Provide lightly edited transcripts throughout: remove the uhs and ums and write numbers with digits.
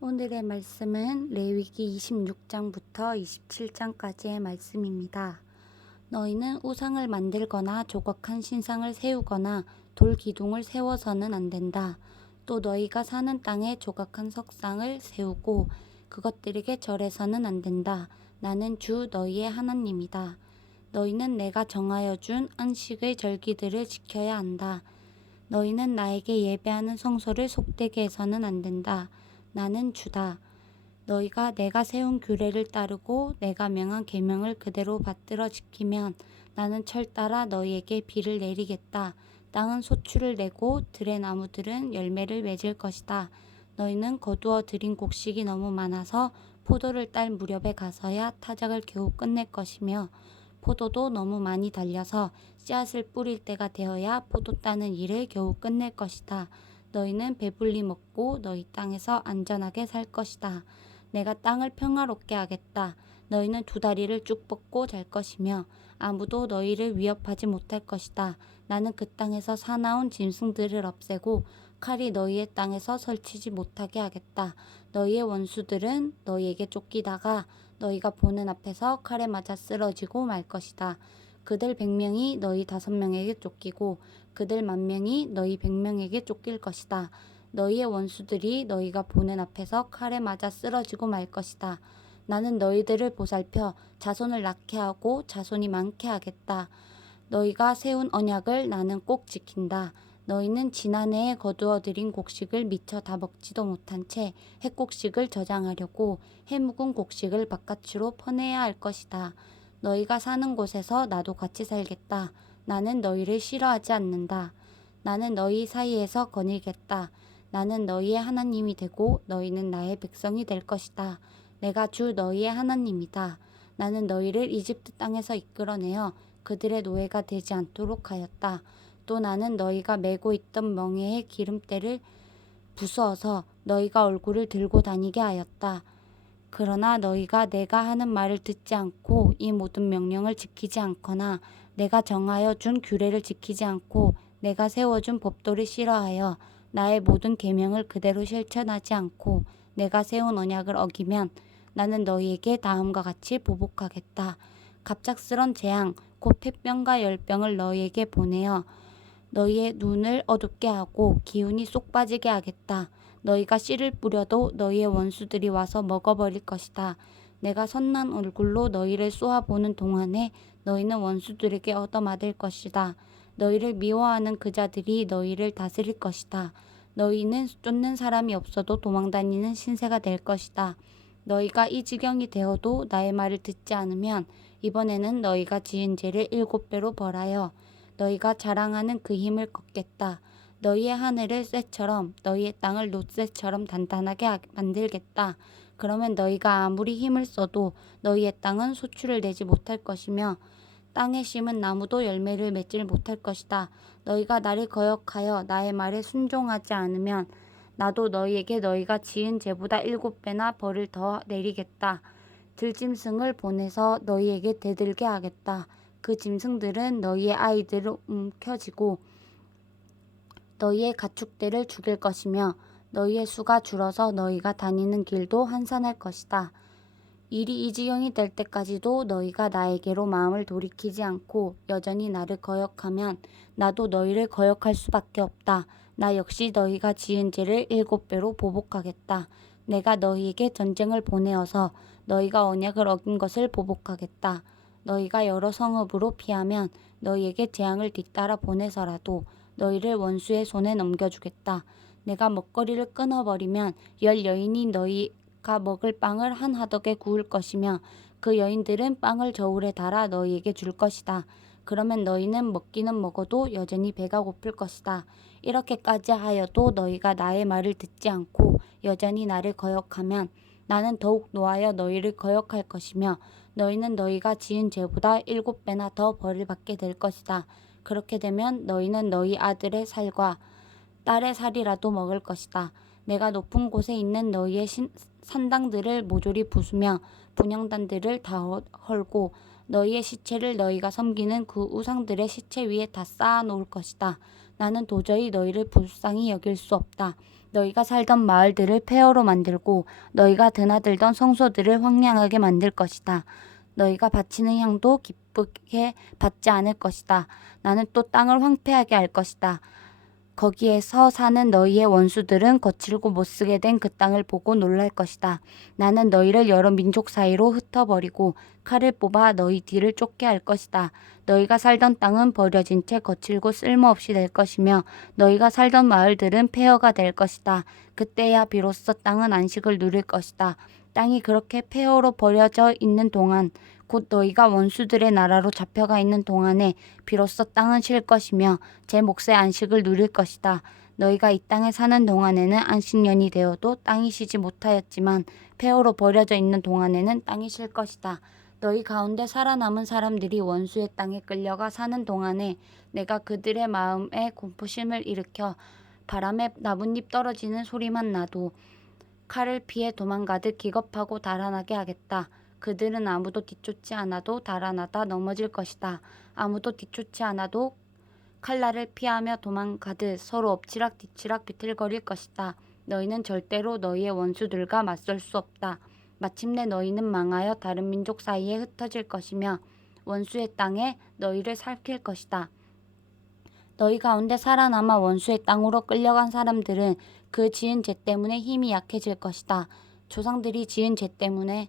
오늘의 말씀은 레위기 26장부터 27장까지의 말씀입니다. 너희는 우상을 만들거나 조각한 신상을 세우거나 돌 기둥을 세워서는 안 된다. 또 너희가 사는 땅에 조각한 석상을 세우고 그것들에게 절해서는 안 된다. 나는 주 너희의 하나님이다. 너희는 내가 정하여 준 안식의 절기들을 지켜야 한다. 너희는 나에게 예배하는 성소를 속되게 해서는 안 된다. 나는 주다. 너희가 내가 세운 규례를 따르고 내가 명한 계명을 그대로 받들어 지키면 나는 철 따라 너희에게 비를 내리겠다. 땅은 소출을 내고 들의 나무들은 열매를 맺을 것이다. 너희는 거두어 들인 곡식이 너무 많아서 포도를 딸 무렵에 가서야 타작을 겨우 끝낼 것이며 포도도 너무 많이 달려서 씨앗을 뿌릴 때가 되어야 포도 따는 일을 겨우 끝낼 것이다. 너희는 배불리 먹고 너희 땅에서 안전하게 살 것이다. 내가 땅을 평화롭게 하겠다. 너희는 두 다리를 쭉 뻗고 잘 것이며 아무도 너희를 위협하지 못할 것이다. 나는 그 땅에서 사나운 짐승들을 없애고 칼이 너희의 땅에서 설치지 못하게 하겠다. 너희의 원수들은 너희에게 쫓기다가 너희가 보는 앞에서 칼에 맞아 쓰러지고 말 것이다. 그들 100명이 너희 5명에게 쫓기고 그들 10,000명이 너희 100명에게 쫓길 것이다. 너희의 원수들이 너희가 보는 앞에서 칼에 맞아 쓰러지고 말 것이다. 나는 너희들을 보살펴 자손을 낳게 하고 자손이 많게 하겠다. 너희가 세운 언약을 나는 꼭 지킨다. 너희는 지난해에 거두어 들인 곡식을 미처 다 먹지도 못한 채 햇곡식을 저장하려고 해묵은 곡식을 바깥으로 퍼내야 할 것이다. 너희가 사는 곳에서 나도 같이 살겠다. 나는 너희를 싫어하지 않는다. 나는 너희 사이에서 거닐겠다. 나는 너희의 하나님이 되고 너희는 나의 백성이 될 것이다. 내가 주 너희의 하나님이다. 나는 너희를 이집트 땅에서 이끌어내어 그들의 노예가 되지 않도록 하였다. 또 나는 너희가 메고 있던 멍에의 기름때를 부수어서 너희가 얼굴을 들고 다니게 하였다. 그러나 너희가 내가 하는 말을 듣지 않고 이 모든 명령을 지키지 않거나 내가 정하여 준 규례를 지키지 않고 내가 세워준 법도를 싫어하여 나의 모든 계명을 그대로 실천하지 않고 내가 세운 언약을 어기면 나는 너희에게 다음과 같이 보복하겠다. 갑작스런 재앙 곧 폐병과 열병을 너희에게 보내어 너희의 눈을 어둡게 하고 기운이 쏙 빠지게 하겠다. 너희가 씨를 뿌려도 너희의 원수들이 와서 먹어버릴 것이다. 내가 선난 얼굴로 너희를 쏘아보는 동안에 너희는 원수들에게 얻어맞을 것이다. 너희를 미워하는 그 자들이 너희를 다스릴 것이다. 너희는 쫓는 사람이 없어도 도망다니는 신세가 될 것이다. 너희가 이 지경이 되어도 나의 말을 듣지 않으면 이번에는 너희가 지은 죄를 7배로 벌하여 너희가 자랑하는 그 힘을 걷겠다. 너희의 하늘을 쇠처럼 너희의 땅을 놋쇠처럼 단단하게 만들겠다. 그러면 너희가 아무리 힘을 써도 너희의 땅은 소출을 내지 못할 것이며 땅에 심은 나무도 열매를 맺지 못할 것이다. 너희가 나를 거역하여 나의 말에 순종하지 않으면 나도 너희에게 너희가 지은 죄보다 7배나 벌을 더 내리겠다. 들짐승을 보내서 너희에게 대들게 하겠다. 그 짐승들은 너희의 아이들을 움켜쥐고 너희의 가축들을 죽일 것이며 너희의 수가 줄어서 너희가 다니는 길도 한산할 것이다. 일이 이 지경이 될 때까지도 너희가 나에게로 마음을 돌이키지 않고 여전히 나를 거역하면 나도 너희를 거역할 수밖에 없다. 나 역시 너희가 지은 죄를 7배로 보복하겠다. 내가 너희에게 전쟁을 보내어서 너희가 언약을 어긴 것을 보복하겠다. 너희가 여러 성읍으로 피하면 너희에게 재앙을 뒤따라 보내서라도 너희를 원수의 손에 넘겨주겠다. 내가 먹거리를 끊어버리면 10여인이 너희가 먹을 빵을 한 하덕에 구울 것이며 그 여인들은 빵을 저울에 달아 너희에게 줄 것이다. 그러면 너희는 먹기는 먹어도 여전히 배가 고플 것이다. 이렇게까지 하여도 너희가 나의 말을 듣지 않고 여전히 나를 거역하면 나는 더욱 노하여 너희를 거역할 것이며 너희는 너희가 지은 죄보다 7배나 더 벌을 받게 될 것이다. 그렇게 되면 너희는 너희 아들의 살과 딸의 살이라도 먹을 것이다. 내가 높은 곳에 있는 너희의 산당들을 모조리 부수며 분향단들을 다 헐고 너희의 시체를 너희가 섬기는 그 우상들의 시체 위에 다 쌓아 놓을 것이다. 나는 도저히 너희를 불쌍히 여길 수 없다. 너희가 살던 마을들을 폐허로 만들고 너희가 드나들던 성소들을 황량하게 만들 것이다. 너희가 바치는 향도 기쁘게 받지 않을 것이다. 나는 또 땅을 황폐하게 할 것이다. 거기에서 사는 너희의 원수들은 거칠고 못쓰게 된 그 땅을 보고 놀랄 것이다. 나는 너희를 여러 민족 사이로 흩어버리고 칼을 뽑아 너희 뒤를 쫓게 할 것이다. 너희가 살던 땅은 버려진 채 거칠고 쓸모없이 될 것이며 너희가 살던 마을들은 폐허가 될 것이다. 그때야 비로소 땅은 안식을 누릴 것이다. 땅이 그렇게 폐허로 버려져 있는 동안 곧 너희가 원수들의 나라로 잡혀가 있는 동안에 비로소 땅은 쉴 것이며 제 몫의 안식을 누릴 것이다. 너희가 이 땅에 사는 동안에는 안식년이 되어도 땅이 쉬지 못하였지만 폐허로 버려져 있는 동안에는 땅이 쉴 것이다. 너희 가운데 살아남은 사람들이 원수의 땅에 끌려가 사는 동안에 내가 그들의 마음에 공포심을 일으켜 바람에 나뭇잎 떨어지는 소리만 나도 칼을 피해 도망가듯 기겁하고 달아나게 하겠다. 그들은 아무도 뒤쫓지 않아도 달아나다 넘어질 것이다. 아무도 뒤쫓지 않아도 칼날을 피하며 도망가듯 서로 엎치락뒤치락 비틀거릴 것이다. 너희는 절대로 너희의 원수들과 맞설 수 없다. 마침내 너희는 망하여 다른 민족 사이에 흩어질 것이며 원수의 땅에 너희를 살킬 것이다. 너희 가운데 살아남아 원수의 땅으로 끌려간 사람들은 그 지은 죄 때문에 힘이 약해질 것이다. 조상들이 지은 죄 때문에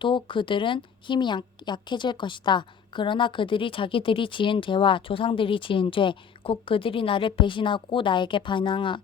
또 그들은 힘이 약해질 것이다. 그러나 그들이 자기들이 지은 죄와 조상들이 지은 죄, 곧 그들이 나를 배신하고 나에게 반항한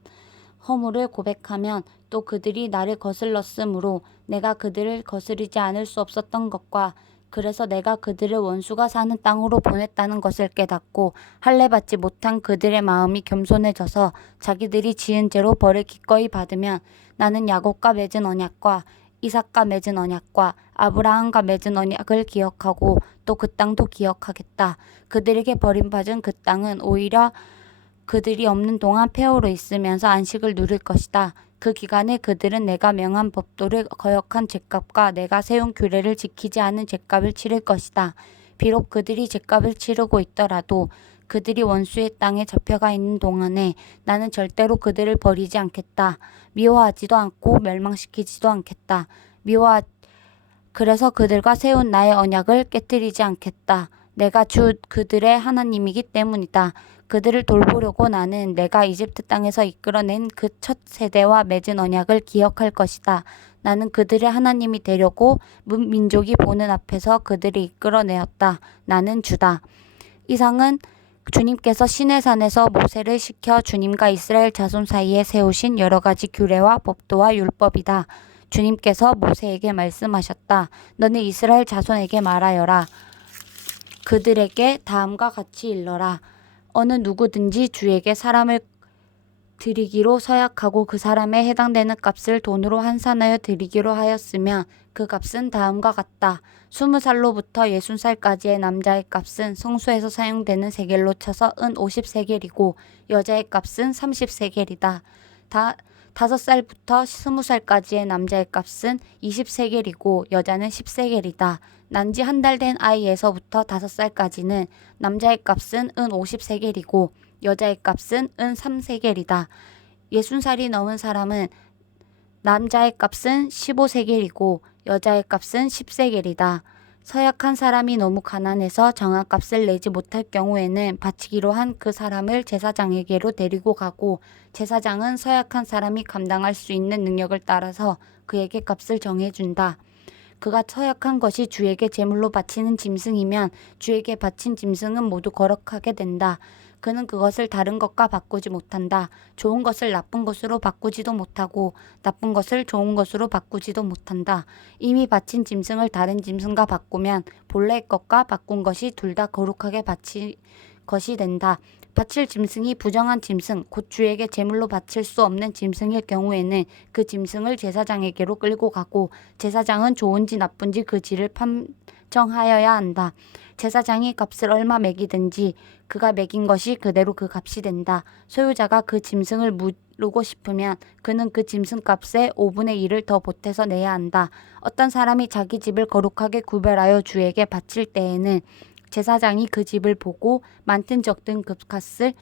허물을 고백하면 또 그들이 나를 거슬렀으므로 내가 그들을 거스르지 않을 수 없었던 것과 그래서 내가 그들을 원수가 사는 땅으로 보냈다는 것을 깨닫고 할례받지 못한 그들의 마음이 겸손해져서 자기들이 지은 죄로 벌을 기꺼이 받으면 나는 야곱과 맺은 언약과 이삭과 맺은 언약과 아브라함과 맺은 언약을 기억하고 또 그 땅도 기억하겠다. 그들에게 버림받은 그 땅은 오히려 그들이 없는 동안 폐허로 있으면서 안식을 누릴 것이다. 그 기간에 그들은 내가 명한 법도를 거역한 죄값과 내가 세운 규례를 지키지 않은 죄값을 치를 것이다. 비록 그들이 죄값을 치르고 있더라도 그들이 원수의 땅에 잡혀가 있는 동안에 나는 절대로 그들을 버리지 않겠다. 미워하지도 않고 멸망시키지도 않겠다. 그래서 그들과 세운 나의 언약을 깨뜨리지 않겠다. 내가 그들의 하나님이기 때문이다. 그들을 돌보려고 나는 내가 이집트 땅에서 이끌어낸 그 첫 세대와 맺은 언약을 기억할 것이다. 나는 그들의 하나님이 되려고 민족이 보는 앞에서 그들을 이끌어내었다. 나는 주다. 이상은 주님께서 시내산에서 모세를 시켜 주님과 이스라엘 자손 사이에 세우신 여러 가지 규례와 법도와 율법이다. 주님께서 모세에게 말씀하셨다. 너는 이스라엘 자손에게 말하여라. 그들에게 다음과 같이 일러라. 어느 누구든지 주에게 사람을 드리기로 서약하고 그 사람에 해당되는 값을 돈으로 환산하여 드리기로 하였으면 그 값은 다음과 같다. 20살로부터 60살까지의 남자의 값은 성소에서 사용되는 세겔로 쳐서 은 50세겔이고 여자의 값은 30세겔이다. 5살부터 20살까지의 남자의 값은 20세겔이고 여자는 10세겔이다. 난지 한 달 된 아이에서부터 5살까지는 남자의 값은 은 50세겔이고 여자의 값은 은 3세겔이다. 60살이 넘은 사람은 남자의 값은 15세겔이고 여자의 값은 10세겔이다. 서약한 사람이 너무 가난해서 정한 값을 내지 못할 경우에는 바치기로 한 그 사람을 제사장에게로 데리고 가고 제사장은 서약한 사람이 감당할 수 있는 능력을 따라서 그에게 값을 정해준다. 그가 서약한 것이 주에게 제물로 바치는 짐승이면 주에게 바친 짐승은 모두 거룩하게 된다. 그는 그것을 다른 것과 바꾸지 못한다. 좋은 것을 나쁜 것으로 바꾸지도 못하고 나쁜 것을 좋은 것으로 바꾸지도 못한다. 이미 바친 짐승을 다른 짐승과 바꾸면 본래의 것과 바꾼 것이 둘 다 거룩하게 바친 것이 된다. 바칠 짐승이 부정한 짐승, 곧 주에게 제물로 바칠 수 없는 짐승일 경우에는 그 짐승을 제사장에게로 끌고 가고 제사장은 좋은지 나쁜지 그 질을 판정하여야 한다. 제사장이 값을 얼마 매기든지 그가 매긴 것이 그대로 그 값이 된다. 소유자가 그 짐승을 무르고 싶으면 그는 그 짐승 값의 5분의 1을 더 보태서 내야 한다. 어떤 사람이 자기 집을 거룩하게 구별하여 주에게 바칠 때에는 제사장이 그 집을 보고 많든 적든 그 값을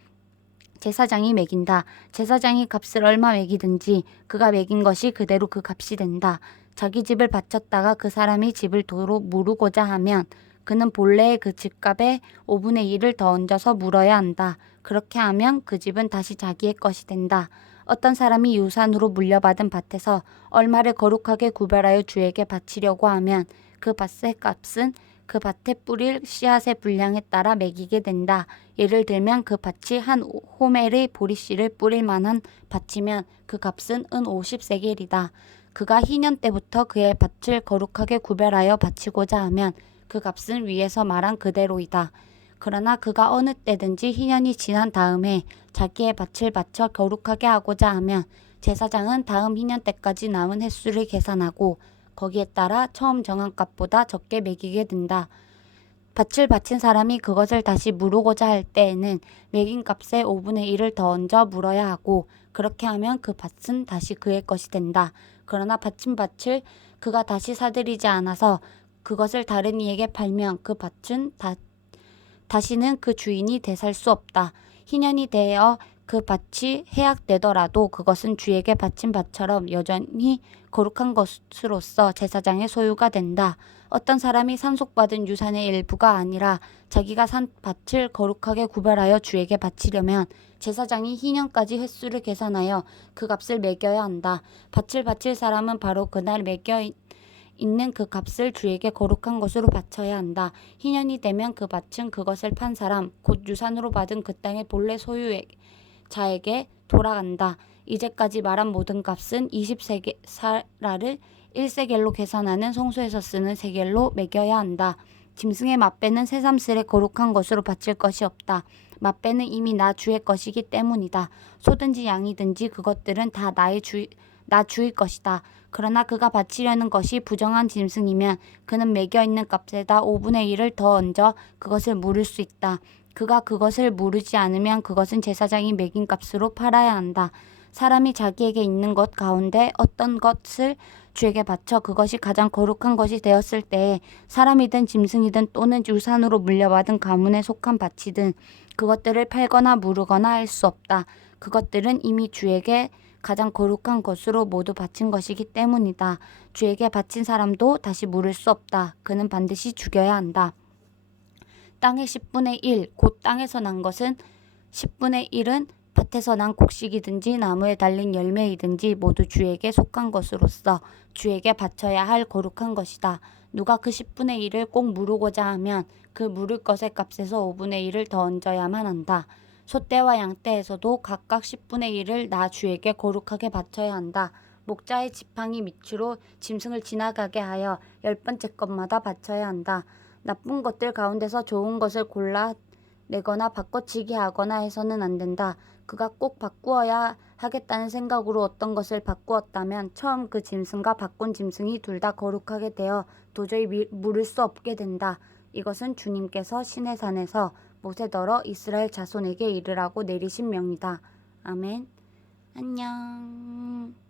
제사장이 매긴다. 제사장이 값을 얼마 매기든지 그가 매긴 것이 그대로 그 값이 된다. 자기 집을 바쳤다가 그 사람이 집을 도로 무르고자 하면 그는 본래의 그 집값의 5분의 1을 더 얹어서 물어야 한다. 그렇게 하면 그 집은 다시 자기의 것이 된다. 어떤 사람이 유산으로 물려받은 밭에서 얼마를 거룩하게 구별하여 주에게 바치려고 하면 그 밭의 값은 그 밭에 뿌릴 씨앗의 분량에 따라 매기게 된다. 예를 들면 그 밭이 한 호멜의 보리씨를 뿌릴 만한 밭이면 그 값은 은 50세겔이다. 그가 희년 때부터 그의 밭을 거룩하게 구별하여 바치고자 하면 그 값은 위에서 말한 그대로이다. 그러나 그가 어느 때든지 희년이 지난 다음에 자기의 밭을 바쳐 거룩하게 하고자 하면 제사장은 다음 희년 때까지 남은 횟수를 계산하고 거기에 따라 처음 정한 값보다 적게 매기게 된다. 밭을 바친 사람이 그것을 다시 무르고자 할 때에는 매긴 값의 5분의 1을 더 얹어 물어야 하고 그렇게 하면 그 밭은 다시 그의 것이 된다. 그러나 바친 밭을 그가 다시 사들이지 않아서 그것을 다른 이에게 팔면 그 밭은 다시는 그 주인이 되살 수 없다. 희년이 되어 그 밭이 해약되더라도 그것은 주에게 바친 밭처럼 여전히 거룩한 것으로서 제사장의 소유가 된다. 어떤 사람이 상속받은 유산의 일부가 아니라 자기가 산 밭을 거룩하게 구별하여 주에게 바치려면 제사장이 희년까지 횟수를 계산하여 그 값을 매겨야 한다. 밭을 바칠 사람은 바로 그날 매겨 있는 그 값을 주에게 거룩한 것으로 바쳐야 한다. 희년이 되면 그 밭은 그것을 판 사람, 곧 유산으로 받은 그 땅의 본래 소유자에게 돌아간다. 이제까지 말한 모든 값은 20세라를 1세겔로 계산하는 성소에서 쓰는 세겔로 매겨야 한다. 짐승의 맛배는 새삼스레 거룩한 것으로 바칠 것이 없다. 맛배는 이미 나 주의 것이기 때문이다. 소든지 양이든지 그것들은 다 나 주의 것이다. 그러나 그가 바치려는 것이 부정한 짐승이면 그는 매겨 있는 값에다 5분의 1을 더 얹어 그것을 물을 수 있다. 그가 그것을 물으지 않으면 그것은 제사장이 매긴 값으로 팔아야 한다. 사람이 자기에게 있는 것 가운데 어떤 것을 주에게 바쳐 그것이 가장 거룩한 것이 되었을 때에 사람이든 짐승이든 또는 유산으로 물려받은 가문에 속한 밭이든 그것들을 팔거나 무르거나 할 수 없다. 그것들은 이미 주에게 가장 거룩한 것으로 모두 바친 것이기 때문이다. 주에게 바친 사람도 다시 물을 수 없다. 그는 반드시 죽여야 한다. 땅의 10분의 1, 곧 땅에서 난 것은 10분의 1은 밭에서 난 곡식이든지 나무에 달린 열매이든지 모두 주에게 속한 것으로서 주에게 바쳐야 할 거룩한 것이다. 누가 그 10분의 1을 꼭 무르고자 하면 그 무를 것의 값에서 5분의 1을 더 얹어야만 한다. 소떼와 양떼에서도 각각 10분의 1을 나 주에게 거룩하게 바쳐야 한다. 목자의 지팡이 밑으로 짐승을 지나가게 하여 10번째 것마다 바쳐야 한다. 나쁜 것들 가운데서 좋은 것을 골라 내거나 바꿔치기 하거나 해서는 안 된다. 그가 꼭 바꾸어야 하겠다는 생각으로 어떤 것을 바꾸었다면 처음 그 짐승과 바꾼 짐승이 둘 다 거룩하게 되어 도저히 물을 수 없게 된다. 이것은 주님께서 시내산에서 모세더러 이스라엘 자손에게 이르라고 내리신 명이다. 아멘. 안녕.